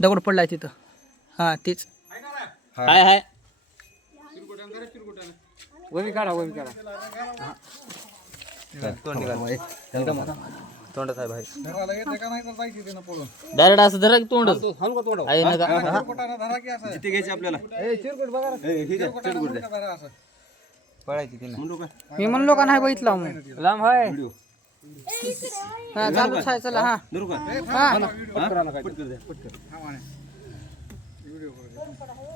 दगड पडलाय तिथं. हा तेच हाय हाय वमी काढा तोंडात आहे भाई डायरेक्ट असं धरा की तोंड आहे ना का जिथे घ्यायचे आपल्याला पळायची मी म्हणलो का नाही बघितला मग लांब आहे हा चालूच आहे चला हा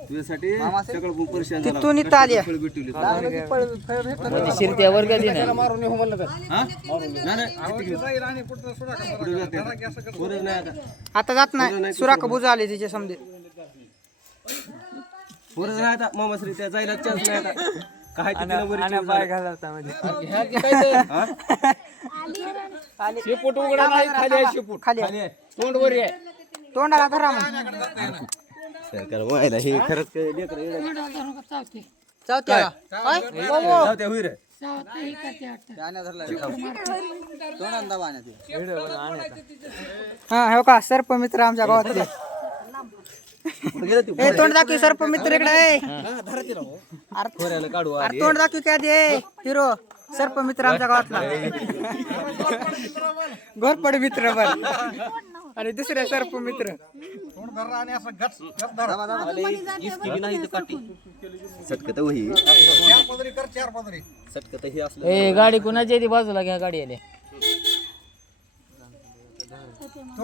तुझ्यासाठी सगळं परेशान झाला. तिथून इथं आली आहे. शिरत्या वर्गात येणार आता जात नाही सुराख बुजा आले तिचे समजे पोरच नाही आता मामाश्री त्या जायला चान्स नाही आता काय ते तिला वरची पाय घालवता म्हणजे शेपूट उघडा नाही खाली आहे शेपूट खाली आहे. तोंड वर आहे तोंडाला धरा मग सरकार व्हायला हे खरंच काय लेकरं चावत्या जाऊद्या होई रे हा हो का सर्पमित्र आमच्या गावातले ए तोंड दाखव सर्पमित्र इकडे काढू अरे तोंड दाखव काय दे हिरो सर्पमित्र आमच्या गावातला घोरपड मित्र पण आणि दुसरे सर्पमित्र सटकत वही सटकत ही असलं ए गाडी कुणाची ती बाजूला घ्या गाडी आली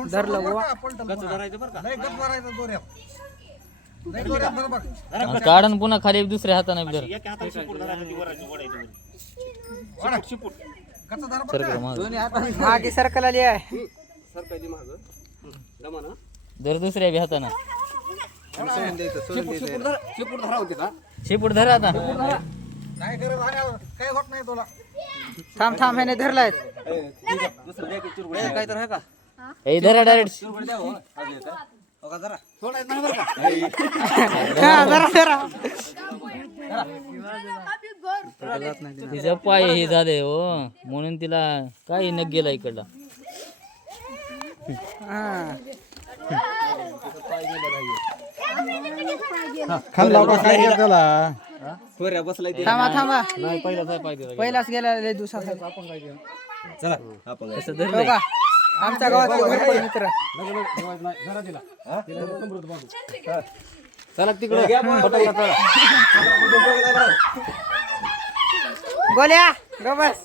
धरलं बुवा. काढून पुन्हा खाली दुसऱ्या हाताने धर सरकार मागे सर्कल आली आहे धर दुसऱ्या बी हाताने शेपूट धरा आता थांब थांब ह्याने धरलाय काय तर आहे का ए धरा डायरेक्ट हा धरा धरा तिचा पाय हे झाले हो म्हणून तिला काही न गेला इकडला हा खोऱ्या बसलाय ते थांबा थांबा नाही पहिलाच आहे पाय तिला पहिलाच गेला लय दिवसात चला आपण कसं हो धरलंय का आमच्या गावातले घोरपड मित्र चला तिकडे बोल्या गो बस